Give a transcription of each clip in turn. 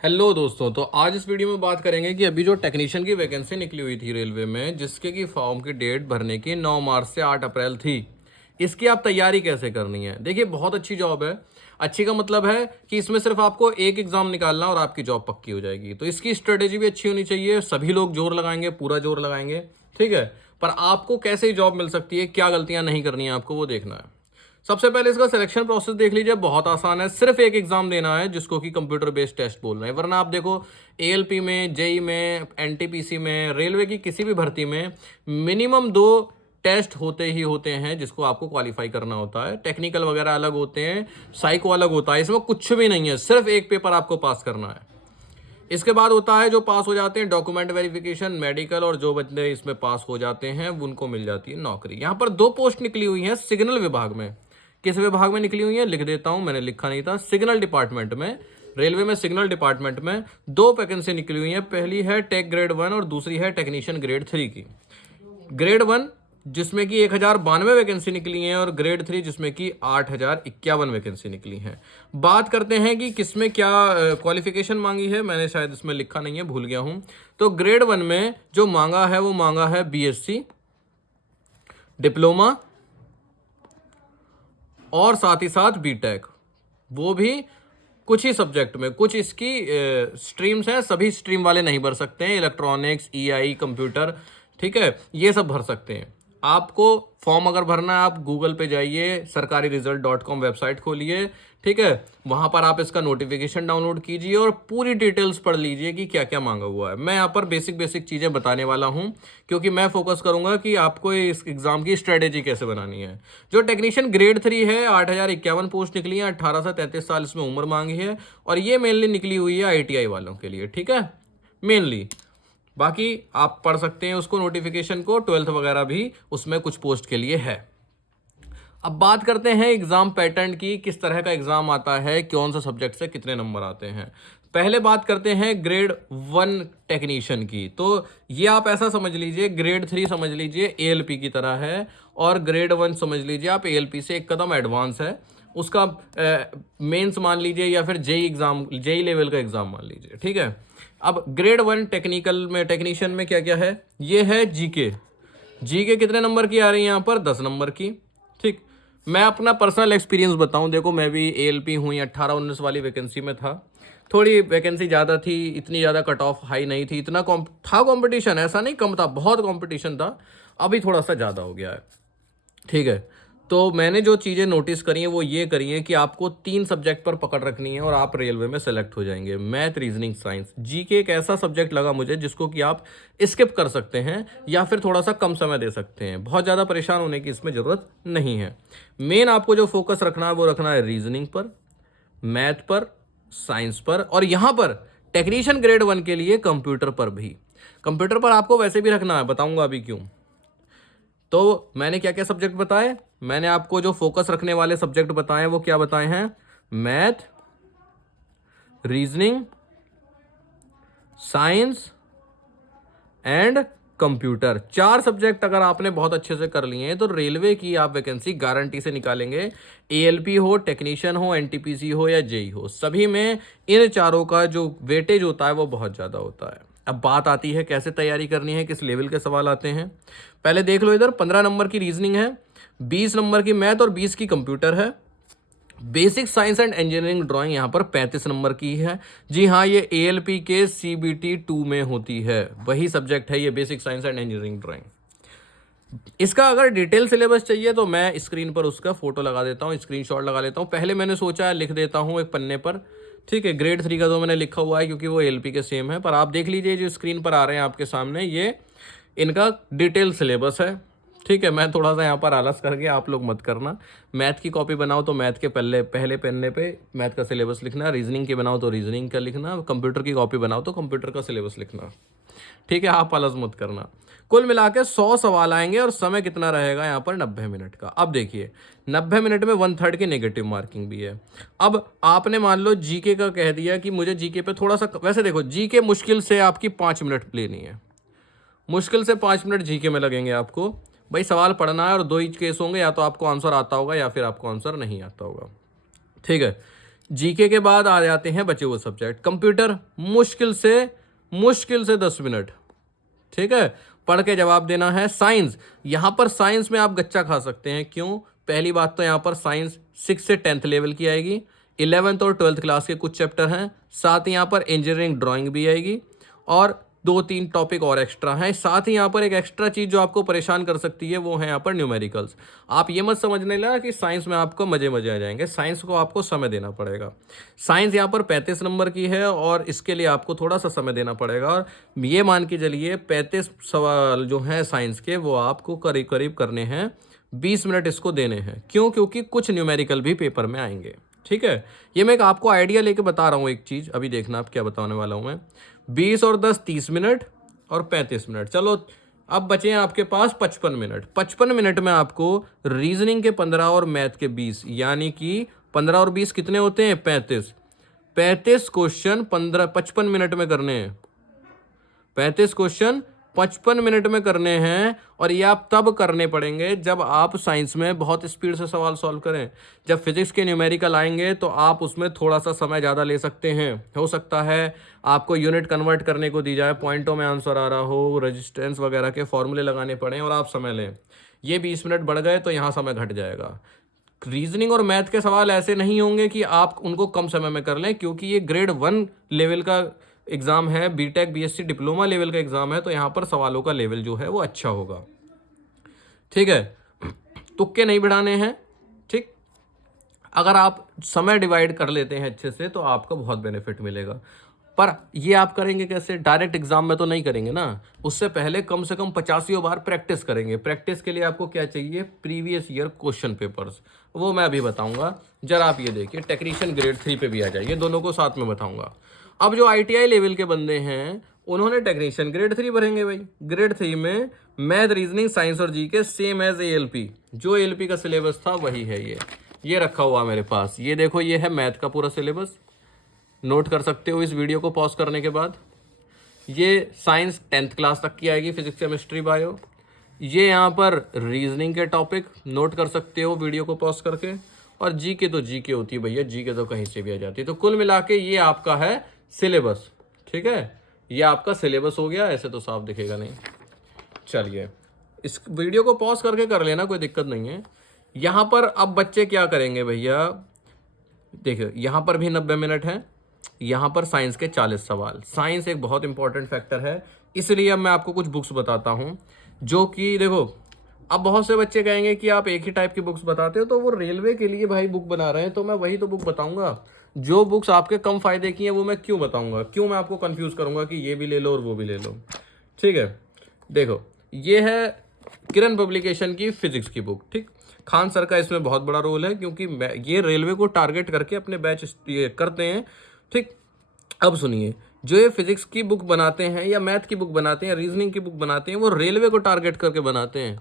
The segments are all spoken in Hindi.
हेलो दोस्तों, तो आज इस वीडियो में बात करेंगे कि अभी जो टेक्नीशियन की वैकेंसी निकली हुई थी रेलवे में, जिसके की फॉर्म की डेट भरने की 9 मार्च से 8 अप्रैल थी। इसकी आप तैयारी कैसे करनी है? देखिए, बहुत अच्छी जॉब है। अच्छी का मतलब है कि इसमें सिर्फ आपको एक एग्जाम निकालना और आपकी जॉब पक्की हो जाएगी। तो इसकी स्ट्रेटेजी भी अच्छी होनी चाहिए। सभी लोग जोर लगाएंगे, पूरा जोर लगाएंगे, ठीक है। पर आपको कैसे जॉब मिल सकती है, क्या गलतियां नहीं करनी है, आपको वो देखना है। सबसे पहले इसका सिलेक्शन प्रोसेस देख लीजिए, बहुत आसान है। सिर्फ एक एग्जाम देना है जिसको कि कंप्यूटर बेस्ड टेस्ट बोल रहे हैं। वरना आप देखो, एएलपी में, जेई में, एनटीपीसी में, रेलवे की किसी भी भर्ती में मिनिमम 2 टेस्ट होते ही होते हैं जिसको आपको क्वालिफाई करना होता है। टेक्निकल वगैरह अलग होते हैं, साइको अलग होता है, इसमें कुछ भी नहीं है। सिर्फ एक पेपर आपको पास करना है। इसके बाद होता है, जो पास हो जाते हैं, डॉक्यूमेंट वेरिफिकेशन, मेडिकल, और जो बंदे इसमें पास हो जाते हैं उनको मिल जाती है नौकरी। यहाँ पर 2 पोस्ट निकली हुई हैं सिग्नल विभाग में। किस विभाग में निकली हुई है लिख देता हूं, मैंने लिखा नहीं था। सिग्नल डिपार्टमेंट में, रेलवे में सिग्नल डिपार्टमेंट में 2 वैकेंसी निकली हुई है। पहली है टेक ग्रेड 1 और दूसरी है टेक्नीशियन ग्रेड 3 की। ग्रेड 1 जिसमें कि 1092 वैकेंसी निकली हैं, और ग्रेड 3 जिसमें कि 8051 वैकेंसी निकली हैं। बात करते हैं कि किसमें क्या क्वालिफिकेशन मांगी है। मैंने शायद इसमें लिखा नहीं है, भूल गया हूं। तो ग्रेड 1 में जो मांगा है वो मांगा है बीएससी, डिप्लोमा और साथ ही साथ बीटेक। वो भी कुछ ही सब्जेक्ट में। कुछ इसकी स्ट्रीम्स हैं, सभी स्ट्रीम वाले नहीं भर सकते हैं। इलेक्ट्रॉनिक्स, ईआई, कंप्यूटर, ठीक है, ये सब भर सकते हैं। आपको फॉर्म अगर भरना है, आप गूगल पे जाइए, sarkariresult.com वेबसाइट खोलिए, ठीक है। वहां पर आप इसका नोटिफिकेशन डाउनलोड कीजिए और पूरी डिटेल्स पढ़ लीजिए कि क्या क्या मांगा हुआ है। मैं यहाँ पर बेसिक बेसिक चीजें बताने वाला हूं, क्योंकि मैं फोकस करूंगा कि आपको इस एग्जाम की स्ट्रेटेजी कैसे बनानी है। जो टेक्नीशियन ग्रेड 3 है, 8051 पोस्ट निकली है, 18 से 33 साल इसमें उम्र मांगी है, और ये मेनली निकली हुई है आईटीआई वालों के लिए, ठीक है, मेनली। बाकी आप पढ़ सकते हैं उसको, नोटिफिकेशन को, 12th वगैरह भी उसमें कुछ पोस्ट के लिए है। अब बात करते हैं एग्जाम पैटर्न की, किस तरह का एग्जाम आता है, कौन सा सब्जेक्ट से कितने नंबर आते हैं। पहले बात करते हैं ग्रेड 1 टेक्नीशियन की। तो ये आप ऐसा समझ लीजिए, ग्रेड 3 समझ लीजिए एएलपी की तरह है, और ग्रेड 1 समझ लीजिए आप एएलपी से एक कदम एडवांस है। उसका मेंस मान लीजिए, या फिर जेई एग्जाम, जेई लेवल का एग्जाम मान लीजिए, ठीक है। अब ग्रेड 1 टेक्निकल में, टेक्नीशियन में क्या क्या है, ये है जीके। जीके कितने नंबर की आ रही है यहाँ पर? 10 नंबर की, ठीक। मैं अपना पर्सनल एक्सपीरियंस बताऊं, देखो मैं भी एएलपी हूँ, 18-19 वाली वैकेंसी में था। थोड़ी वैकेंसी ज़्यादा थी, इतनी ज़्यादा कट ऑफ हाई नहीं थी, इतना था कंपटीशन, ऐसा नहीं कम था, बहुत कंपटीशन था। अभी थोड़ा सा ज़्यादा हो गया है, ठीक है। तो मैंने जो चीज़ें नोटिस करी हैं वो ये करी हैं कि आपको 3 सब्जेक्ट पर पकड़ रखनी है और आप रेलवे में सेलेक्ट हो जाएंगे। Math, reasoning, science. जीके एक ऐसा सब्जेक्ट लगा मुझे जिसको कि आप स्किप कर सकते हैं या फिर थोड़ा सा कम समय दे सकते हैं। बहुत ज़्यादा परेशान होने की इसमें ज़रूरत नहीं है। मेन आपको जो फोकस रखना है वो रखना है रीजनिंग पर, मैथ पर, साइंस पर, और यहाँ पर टेक्नीशियन ग्रेड 1 के लिए कंप्यूटर पर भी। कंप्यूटर पर आपको वैसे भी रखना है, बताऊंगा अभी क्यों। तो मैंने क्या क्या सब्जेक्ट बताए, मैंने आपको जो फोकस रखने वाले सब्जेक्ट बताए वो क्या बताए हैं? Math, reasoning, science and computer. 4 subject अगर आपने बहुत अच्छे से कर लिए हैं तो रेलवे की आप वैकेंसी गारंटी से निकालेंगे। एएलपी हो, टेक्नीशियन हो, एनटीपीसी हो या जेई हो, सभी में इन चारों का जो वेटेज होता है वो बहुत ज़्यादा होता है। अब बात आती है कैसे तैयारी करनी है, किस लेवल के सवाल आते हैं। पहले देख लो, इधर 15 नंबर की रीजनिंग है, 20 नंबर की मैथ और 20 की कंप्यूटर है। Basic science and engineering drawing यहाँ पर 35 नंबर की है। जी हाँ, ये एएलपी के सीबीटी 2 में होती है, वही सब्जेक्ट है ये, basic science and engineering drawing. इसका अगर डिटेल सिलेबस चाहिए तो मैं स्क्रीन पर उसका फोटो लगा देता हूँ, स्क्रीनशॉट लगा लेता हूँ। पहले मैंने सोचा लिख देता हूँ एक पन्ने पर, ठीक है। ग्रेड 3 का तो मैंने लिखा हुआ है क्योंकि वो एएलपी के सेम है, पर आप देख लीजिए जो स्क्रीन पर आ रहे हैं आपके सामने, ये इनका डिटेल सिलेबस है, ठीक है। मैं थोड़ा सा यहाँ पर आलस करके, आप लोग मत करना। मैथ की कॉपी बनाओ तो मैथ के पहले पन्ने पे मैथ का सिलेबस लिखना, रीजनिंग की बनाओ तो रीजनिंग का लिखना, कंप्यूटर की कॉपी बनाओ तो कंप्यूटर का सिलेबस लिखना, ठीक है। आप आलस मत करना। कुल मिला के 100 सवाल आएंगे और समय कितना रहेगा यहाँ पर? 90 मिनट का। अब देखिए, 90 मिनट में 1/3 की नेगेटिव मार्किंग भी है। अब आपने मान लो जीके का कह दिया कि मुझे जीके पे थोड़ा सा, वैसे देखो जीके मुश्किल से आपकी 5 मिनट लेनी है, मुश्किल से 5 मिनट जीके में लगेंगे आपको। भाई सवाल पढ़ना है और 2 ही केस होंगे, या तो आपको आंसर आता होगा या फिर आपको आंसर नहीं आता होगा, ठीक है। जीके के बाद आ जाते हैं बचे हुए सब्जेक्ट। कंप्यूटर मुश्किल से 10 मिनट, ठीक है, पढ़ के जवाब देना है। साइंस, यहां पर साइंस में आप गच्चा खा सकते हैं। क्यों? पहली बात तो यहां पर साइंस 6 से 10th लेवल की आएगी, 11th और 12th क्लास के कुछ चैप्टर हैं, साथ ही यहां पर इंजीनियरिंग ड्राइंग भी आएगी और 2-3 टॉपिक और एक्स्ट्रा हैं। साथ ही यहाँ पर एक एक्स्ट्रा चीज़ जो आपको परेशान कर सकती है वो है यहाँ पर न्यूमेरिकल्स। आप ये मत समझने लगा कि साइंस में आपको मजे आ जाएंगे, साइंस को आपको समय देना पड़ेगा। साइंस यहाँ पर 35 नंबर की है और इसके लिए आपको थोड़ा सा समय देना पड़ेगा। और ये मान के चलिए 35 सवाल जो हैं साइंस के वो आपको करीब करीब करने हैं, 20 मिनट इसको देने हैं। क्यों? क्योंकि कुछ न्यूमेरिकल भी पेपर में आएंगे, ठीक है। ये मैं एक आपको आइडिया लेके बता रहा हूँ एक चीज़, अभी देखना आप क्या बताने वाला हूँ मैं। 20 और 10 30 मिनट और 35 मिनट, चलो अब बचे हैं आपके पास 55 मिनट। 55 मिनट में आपको रीजनिंग के 15 और मैथ के 20, यानी कि 15 और 20 कितने होते हैं? 35 क्वेश्चन 55 मिनट में करने हैं। 35 क्वेश्चन 55 मिनट में करने हैं और ये आप तब करने पड़ेंगे जब आप साइंस में बहुत स्पीड से सवाल सॉल्व करें। जब फिजिक्स के न्यूमेरिकल आएंगे तो आप उसमें थोड़ा सा समय ज़्यादा ले सकते हैं। हो सकता है आपको यूनिट कन्वर्ट करने को दी जाए, पॉइंटों में आंसर आ रहा हो, रेजिस्टेंस वगैरह के फॉर्मूले लगाने पड़े और आप समय लें। ये 20 मिनट बढ़ गए तो यहाँ समय घट जाएगा। रीजनिंग और मैथ के सवाल ऐसे नहीं होंगे कि आप उनको कम समय में कर लें, क्योंकि ये ग्रेड 1 लेवल का एग्ज़ाम है, बीटेक बीएससी डिप्लोमा लेवल का एग्ज़ाम है, तो यहाँ पर सवालों का लेवल जो है वो अच्छा होगा, ठीक है। तुक्के नहीं बढ़ाने हैं, ठीक। अगर आप समय डिवाइड कर लेते हैं अच्छे से तो आपको बहुत बेनिफिट मिलेगा। पर ये आप करेंगे कैसे? डायरेक्ट एग्जाम में तो नहीं करेंगे ना, उससे पहले कम से कम 85 बार प्रैक्टिस करेंगे। प्रैक्टिस के लिए आपको क्या चाहिए? प्रीवियस ईयर क्वेश्चन पेपर्स, वो मैं अभी बताऊंगा। जरा आप ये देखिए, टेक्नीशियन ग्रेड 3 पे भी आ जाइए, दोनों को साथ में बताऊंगा। अब जो ITI लेवल के बंदे हैं उन्होंने टेक्नीशियन ग्रेड 3 भरेंगे भाई। ग्रेड 3 में मैथ, रीजनिंग, साइंस और जीके सेम एज ALP, जो ALP का सिलेबस था वही है। ये रखा हुआ मेरे पास, ये देखो, ये है मैथ का पूरा सिलेबस, नोट कर सकते हो इस वीडियो को पॉज करने के बाद। ये साइंस 10th क्लास तक की आएगी, फिजिक्स, केमिस्ट्री, बायो। ये यहाँ पर रीजनिंग के टॉपिक नोट कर सकते हो वीडियो को पॉज करके। और जीके तो जीके होती है भैया, जीके तो कहीं से भी आ जाती है। तो कुल मिला के ये आपका है सिलेबस, ठीक है। ये आपका सिलेबस हो गया, ऐसे तो साफ दिखेगा नहीं। चलिए, इस वीडियो को पॉज करके कर लेना, कोई दिक्कत नहीं है। यहाँ पर अब बच्चे क्या करेंगे भैया, देखिए यहाँ पर भी 90 मिनट है, यहाँ पर साइंस के 40 सवाल। साइंस एक बहुत इंपॉर्टेंट फैक्टर है, इसलिए अब मैं आपको कुछ बुक्स बताता हूँ जो कि देखो, अब बहुत से बच्चे कहेंगे कि आप एक ही टाइप की बुक्स बताते हो, तो वो रेलवे के लिए भाई बुक बना रहे हैं, तो मैं वही तो बुक बताऊंगा। जो बुक्स आपके कम फायदे की हैं वो मैं क्यों बताऊंगा? क्यों मैं आपको कंफ्यूज करूंगा कि ये भी ले लो और वो भी ले लो, ठीक है। देखो, ये है किरण पब्लिकेशन की फिजिक्स की बुक, ठीक। खान सर का इसमें बहुत बड़ा रोल है, क्योंकि ये रेलवे को टारगेट करके अपने बैच करते हैं, ठीक। अब सुनिए, जो ये फिजिक्स की बुक बनाते हैं या मैथ की बुक बनाते हैं या रीजनिंग की बुक बनाते हैं, वो रेलवे को टारगेट करके बनाते हैं।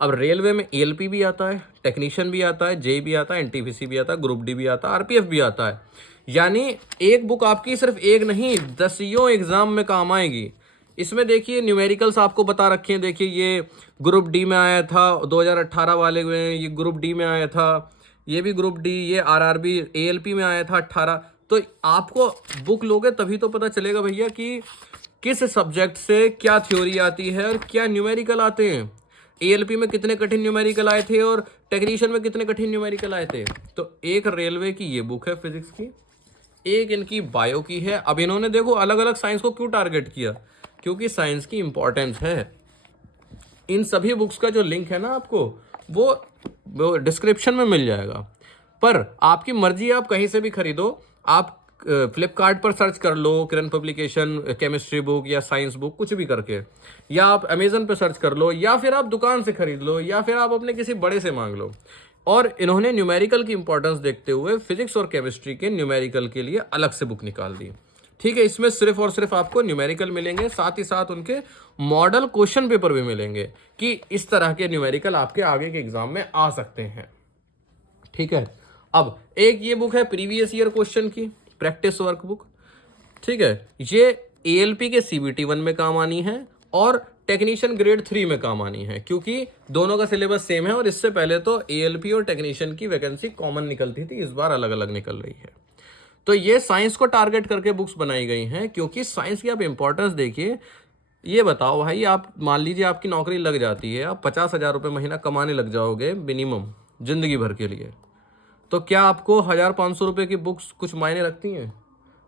अब रेलवे में ALP भी आता है, टेक्नीशियन भी आता है, JEE भी आता है, NTPC भी आता है, ग्रुप D भी आता है, RPF भी आता है। यानी एक बुक आपकी सिर्फ एक नहीं, 10 एग्जाम में काम आएगी। इसमें देखिए न्यूमेरिकल्स आपको बता रखे हैं, देखिए ये ग्रुप D में आया था 2018 वाले में, ये ग्रुप D में आया था, ये भी ग्रुप D, ये RRB ALP में आया था 18। तो आपको बुक लोगे तभी तो पता चलेगा भैया कि किस सब्जेक्ट से क्या थ्योरी आती है और क्या न्यूमेरिकल आते हैं। ALP में कितने कठिन न्यूमेरिकल आए थे और टेक्नीशियन में कितने कठिन न्यूमेरिकल आए थे। तो एक रेलवे की ये बुक है फिजिक्स की, एक इनकी बायो की है। अब इन्होंने देखो अलग अलग साइंस को क्यों टारगेट किया, क्योंकि साइंस की इंपॉर्टेंस है। इन सभी बुक्स का जो लिंक है ना आपको, वो डिस्क्रिप्शन में मिल जाएगा। पर आपकी मर्जी, आप कहीं से भी खरीदो। आप फ्लिपकार्ट पर सर्च कर लो किरण पब्लिकेशन केमिस्ट्री बुक या साइंस बुक, कुछ भी करके, या आप अमेजन पर सर्च कर लो, या फिर आप दुकान से खरीद लो, या फिर आप अपने किसी बड़े से मांग लो। और इन्होंने न्यूमेरिकल की इंपॉर्टेंस देखते हुए फिजिक्स और केमिस्ट्री के न्यूमेरिकल के लिए अलग से बुक निकाल दी, ठीक है। इसमें सिर्फ और सिर्फ आपको न्यूमेरिकल मिलेंगे, साथ ही साथ उनके मॉडल क्वेश्चन पेपर भी मिलेंगे कि इस तरह के न्यूमेरिकल आपके आगे के एग्जाम में आ सकते हैं, ठीक है। अब एक ये बुक है प्रीवियस ईयर क्वेश्चन की प्रैक्टिस वर्क बुक, ठीक है। ये ALP के CBT 1 में काम आनी है और टेक्नीशियन ग्रेड 3 में काम आनी है, क्योंकि दोनों का सिलेबस सेम है। और इससे पहले तो ALP और टेक्नीशियन की वैकेंसी कॉमन निकलती थी, इस बार अलग अलग निकल रही है। तो ये साइंस को टारगेट करके बुक्स बनाई गई हैं, क्योंकि साइंस की आप इंपॉर्टेंस देखिए। ये बताओ भाई, आप मान लीजिए आपकी नौकरी लग जाती है, आप 50,000 रुपये महीना कमाने लग जाओगे मिनिमम जिंदगी भर के लिए, तो क्या आपको 1,500 रुपये की बुक्स कुछ मायने रखती हैं?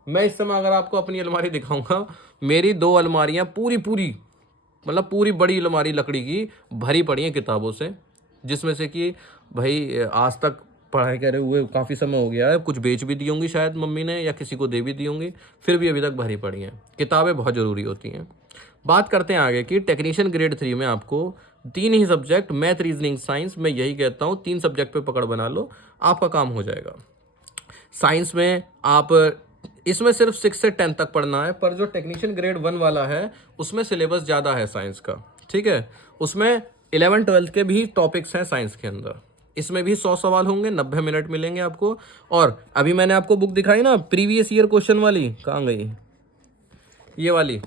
मैं इस समय अगर आपको अपनी अलमारी दिखाऊंगा, मेरी 2 अलमारियां पूरी पूरी, मतलब पूरी बड़ी अलमारी लकड़ी की भरी पड़ी हैं किताबों से, जिसमें से कि भाई आज तक पढ़ाई करे हुए काफ़ी समय हो गया है, कुछ बेच भी दी होंगी शायद मम्मी ने, या किसी को दे भी दी होंगी, फिर भी अभी तक भरी पड़ी हैं। किताबें बहुत ज़रूरी होती हैं। बात करते हैं आगे की टेक्नीशियन ग्रेड 3 में आपको 3 ही सब्जेक्ट, मैथ, रीजनिंग, साइंस, मैं यही कहता हूँ 3 सब्जेक्ट पे पकड़ बना लो, आपका काम हो जाएगा। साइंस में आप इसमें सिर्फ 6 से 10 तक पढ़ना है, पर जो टेक्नीशियन ग्रेड 1 वाला है उसमें सिलेबस ज़्यादा है साइंस का, ठीक है। उसमें 11-12 के भी टॉपिक्स हैं साइंस के अंदर। इसमें भी 100 सवाल होंगे, 90 मिनट मिलेंगे आपको। और अभी मैंने आपको बुक दिखाई ना प्रीवियस ईयर क्वेश्चन वाली, कहाँ गई ये वाली,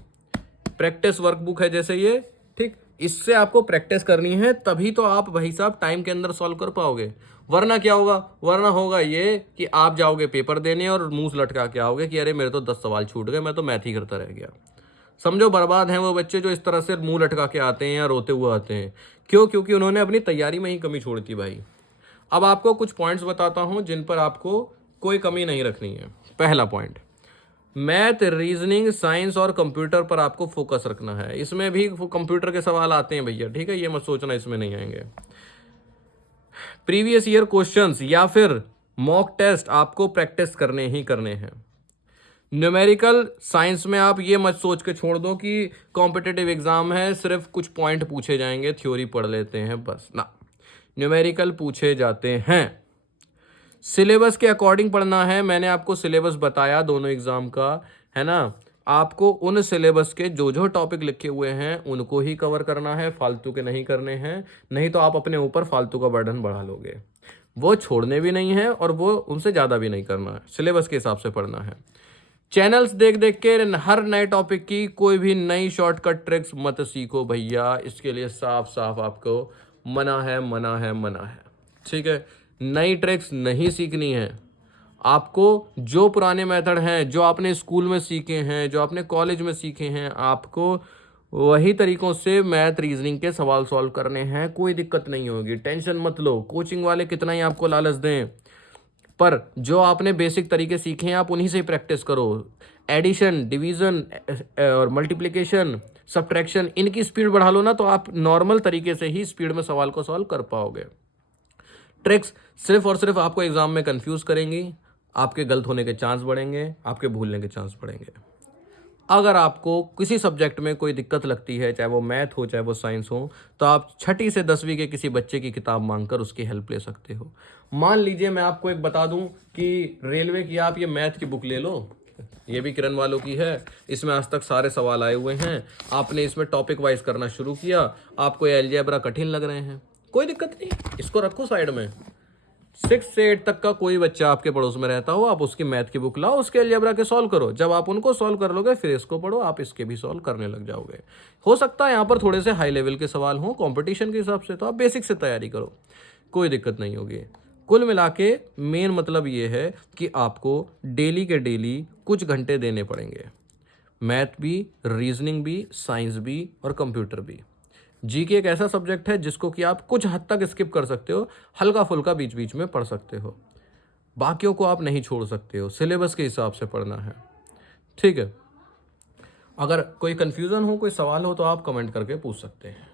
प्रैक्टिस वर्क बुक है जैसे ये, ठीक। इससे आपको प्रैक्टिस करनी है, तभी तो आप भाई साहब टाइम के अंदर सॉल्व कर पाओगे। वरना क्या होगा, वरना होगा ये कि आप जाओगे पेपर देने और मुंह लटका के आओगे कि अरे मेरे तो 10 सवाल छूट गए, मैं तो मैथ ही करता रह गया। समझो बर्बाद हैं वो बच्चे जो इस तरह से मुंह लटका के आते हैं या रोते हुए आते हैं। क्यों? क्योंकि उन्होंने अपनी तैयारी में ही कमी छोड़ दी भाई। अब आपको कुछ पॉइंट्स बताता हूं जिन पर आपको कोई कमी नहीं रखनी है। पहला पॉइंट, मैथ, रीजनिंग, साइंस और कंप्यूटर पर आपको फोकस रखना है। इसमें भी कंप्यूटर के सवाल आते हैं भैया, ठीक है, ये मत सोचना इसमें नहीं आएंगे। प्रीवियस ईयर क्वेश्चंस या फिर मॉक टेस्ट आपको प्रैक्टिस करने ही करने हैं। न्यूमेरिकल साइंस में आप ये मत सोच के छोड़ दो कि कॉम्पिटिटिव एग्जाम है, सिर्फ कुछ पॉइंट पूछे जाएंगे, थ्योरी पढ़ लेते हैं बस ना, न्यूमेरिकल पूछे जाते हैं। सिलेबस के अकॉर्डिंग पढ़ना है। मैंने आपको सिलेबस बताया दोनों एग्जाम का, है ना। आपको उन सिलेबस के जो जो टॉपिक लिखे हुए हैं उनको ही कवर करना है, फालतू के नहीं करने हैं, नहीं तो आप अपने ऊपर फालतू का बर्डन बढ़ा लोगे। वो छोड़ने भी नहीं है और वो उनसे ज़्यादा भी नहीं करना है, सिलेबस के हिसाब से पढ़ना है। चैनल्स देख देख के हर नए टॉपिक की कोई भी नई शॉर्टकट ट्रिक्स मत सीखो भैया, इसके लिए साफ साफ आपको मना है, मना है, मना है, ठीक है। नई ट्रिक्स नहीं सीखनी है आपको। जो पुराने मेथड हैं, जो आपने स्कूल में सीखे हैं, जो आपने कॉलेज में सीखे हैं, आपको वही तरीकों से मैथ, रीजनिंग के सवाल सॉल्व करने हैं। कोई दिक्कत नहीं होगी, टेंशन मत लो। कोचिंग वाले कितना ही आपको लालच दें, पर जो आपने बेसिक तरीके सीखे हैं आप उन्हीं से प्रैक्टिस करो। एडिशन, डिवीजन और मल्टीप्लिकेशन, सब्ट्रैक्शन, इनकी स्पीड बढ़ा लो ना, तो आप नॉर्मल तरीके से ही स्पीड में सवाल को सॉल्व कर पाओगे। ट्रिक्स सिर्फ और सिर्फ आपको एग्जाम में कंफ्यूज करेंगी, आपके गलत होने के चांस बढ़ेंगे, आपके भूलने के चांस बढ़ेंगे। अगर आपको किसी सब्जेक्ट में कोई दिक्कत लगती है, चाहे वो मैथ हो चाहे वो साइंस हो, तो आप 6ठी से 10वीं के किसी बच्चे की किताब मांगकर उसकी हेल्प ले सकते हो। मान लीजिए मैं आपको एक बता दूं कि रेलवे की आप ये मैथ की बुक ले लो, ये भी किरण वालों की है, इसमें आज तक सारे सवाल आए हुए हैं। आपने इसमें टॉपिक वाइज करना शुरू किया, आपको ये अलजेब्रा कठिन लग रहे हैं, कोई दिक्कत नहीं, इसको रखो साइड में। 6 से 8 तक का कोई बच्चा आपके पड़ोस में रहता हो, आप उसकी मैथ की बुक लाओ, उसके अलजेब्रा के सॉल्व करो। जब आप उनको सॉल्व कर लोगे फिर इसको पढ़ो, आप इसके भी सॉल्व करने लग जाओगे। हो सकता है यहाँ पर थोड़े से हाई लेवल के सवाल हों कंपटीशन के हिसाब से, तो आप बेसिक से तैयारी करो, कोई दिक्कत नहीं होगी। कुल मिला के मेन मतलब ये है कि आपको डेली के डेली कुछ घंटे देने पड़ेंगे, मैथ भी, रीजनिंग भी, साइंस भी और कंप्यूटर भी। जीके एक ऐसा सब्जेक्ट है जिसको कि आप कुछ हद तक स्किप कर सकते हो, हल्का फुल्का बीच बीच में पढ़ सकते हो, बाकियों को आप नहीं छोड़ सकते हो, सिलेबस के हिसाब से पढ़ना है, ठीक है। अगर कोई कंफ्यूजन हो, कोई सवाल हो तो आप कमेंट करके पूछ सकते हैं।